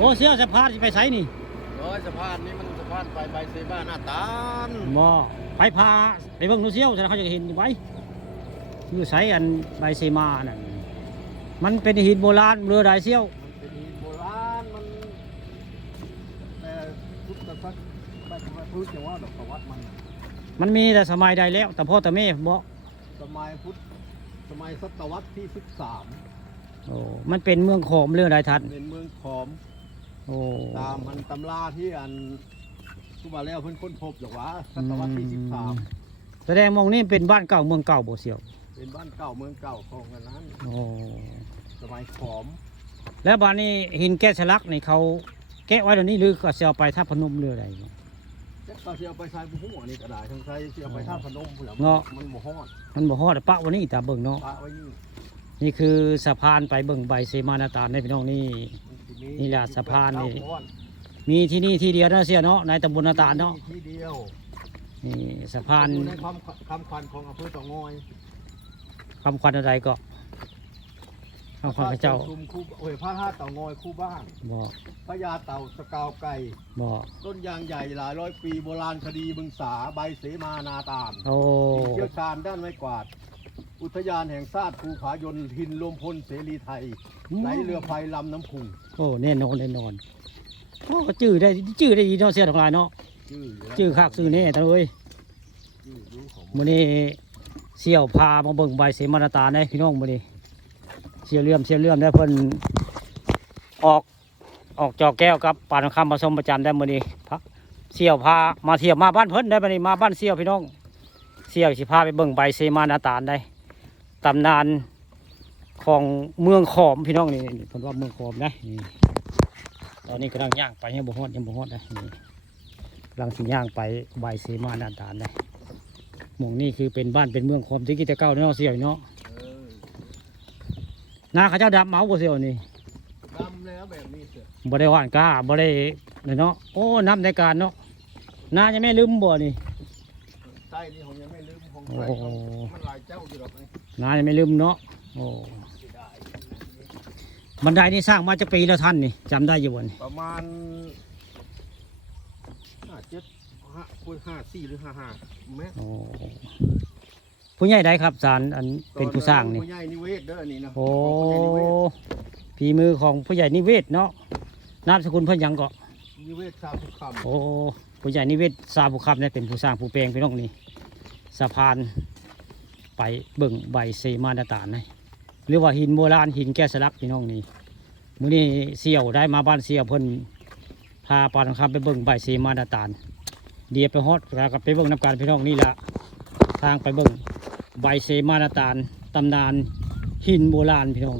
อ้เสียวสะพานไปไสนี่สะพานนี้มันสะพานไปใบเซบ้าหน้าตาลบ่ไปพาไปเบิ่งนูเสียวเขาจะเห็นไว้อยู่ไสอันใบเซมานั่นมันเป็นหินโบราณเรือใดเสียวมันเป็นหินโบราณมันแต่พุทธศาสนาพุทธจะว่าดอกประวัติมันมีแต่สมัยใดแล้วแต่พ่อแต่แม่บ่สมัยพุทธสมัยศตวรรษที่13โอ้มันเป็นเมืองขอมเรือใดทันเป็นเมืองขอมโอ้ตามมันตำราที่อันทุกวันแล้วเพิ่นค้นพบอย่างว่าศตวรรษที่13แสดงมองนี่เป็นบ้านเก่าเมืองเก่าบ่เสียวเป็นบ้านเก่าเมืองเก่าของกันนั้นโอ้สมัยขอมแล้วบ้านนี้หินแกะสลักนี่เขาแกะไว้เดี๋ยวนี้หรือก็เสียไปท่าพนมเรือใดก็เสียไปใช้บุ้งหัวนี่ก็ได้ทั้งใช้เสียไปท่าพนมพุ่นแหละมันบ่ฮอดปะวันนี้ตาเบิ่งเนาะปะไว้นี่คือสะพานไปเบิ่งใบเสมานาตาลในพี่น้องนี่นี่แหละสะพานนี่มีที่นี่ที่เดียวนะเสียเนาะในตำบลนาตาลเนาะที่เดียวนี่สะพานในคำขวัญของอำเภอเต่างอยคำขวัญอะไรก็คำขวัญพระเจ้าพระธาตุเต่างอยคู่บ้านบอกพญาเต่าสกาวไก่บอกต้นยางใหญ่หลายร้อยปีโบราณคดีบึงสาใบเสมานาตาลโอ้เชี่ยวชาญด้านไม้กวาดอุทยานแห่งชาติภูผายนหินลมพลเสรีไทยไหลเรือไฟลำน้ำพุงโอ้แน่นอนโอ้ก็จื้อได้ดีเนาะเสียทั้งหลายเนาะจื้อคักซื่อแน่ตาเอ้ยมื้อนี้เสี่ยวพามาเบิ่งใบเสมานาตาลได้พี่น้องมื้อนี้เสี่ยวเลื่อมได้เพิ่นออกจอกแก้วกับป่านคำผสมประจันได้มื้อนี้เสี่ยวพามาเที่ยวมาบ้านเพิ่นได้มื้อนี้มาบ้านเสี่ยวพี่น้องเสี่ยวสิพาไปเบิ่งใบเสมานาตาลได้ตำนานของเมืองขอมพี่น้องนี่เพิ่นว่าเมืองขอมนะนี่ตอนนี้กำลังย่างไปยังบ่ฮอดนะนี่กำลังสิย่างไปใบเสมานาตาลได้หมู่นี้คือเป็นบ้านเป็นเมืองขอมที่กิจเก่าเนาะเสี่ยวเนาะนาข้าเจ้าดำเมาบ่เสี่ยวนี่ดำแล้วแบบนี้เสียบ่ได้หว่านก้าบ่ได้เนาะโอ้น้ำในการเนาะนายังไม่ลืมบ่นี่ใต้นี่ผมยังไม่ลืมของใต้มันหลายเจ้าอยู่หรอกนายังไม่ลืมเนาะโอ้บันไดนี่สร้างมาจะปีแล้วท่านนี่จำได้อยู่บ่นี่ประมาณ57 54หรือ55แม่โอ้ผู้ใหญ่ได้ครับศาลอันเป็นผู้สร้างนี่ผู้ใหญ่นิเวศเด้อนี่นะโอ้ฝีมือของผู้ใหญ่นิเวศเนาะนามสกุลเพิ่นหยังก็นิเวศสาภูคำโอ้ผู้ใหญ่นิเวศสาภูคำเนี่ยเป็นผู้สร้างผู้แปลงพี่น้องนี่สะพานไปเบิ่งใบเสมานาตาลนะหรือว่าหินโบราณหินแกะสลักพี่น้องนี่มื้อนี้เสี่ยวได้มาบ้านเสี่ยวเพิ่นพาปานคำไปเบิ่งใบเสมานาตาลเดี๋ยวไปฮอดแล้วก็ไปเบิ่งนำการพี่น้องนี่ละทางไปเบิ่งใบเสมานาตาลตำนานหินโบราณพี่น้อง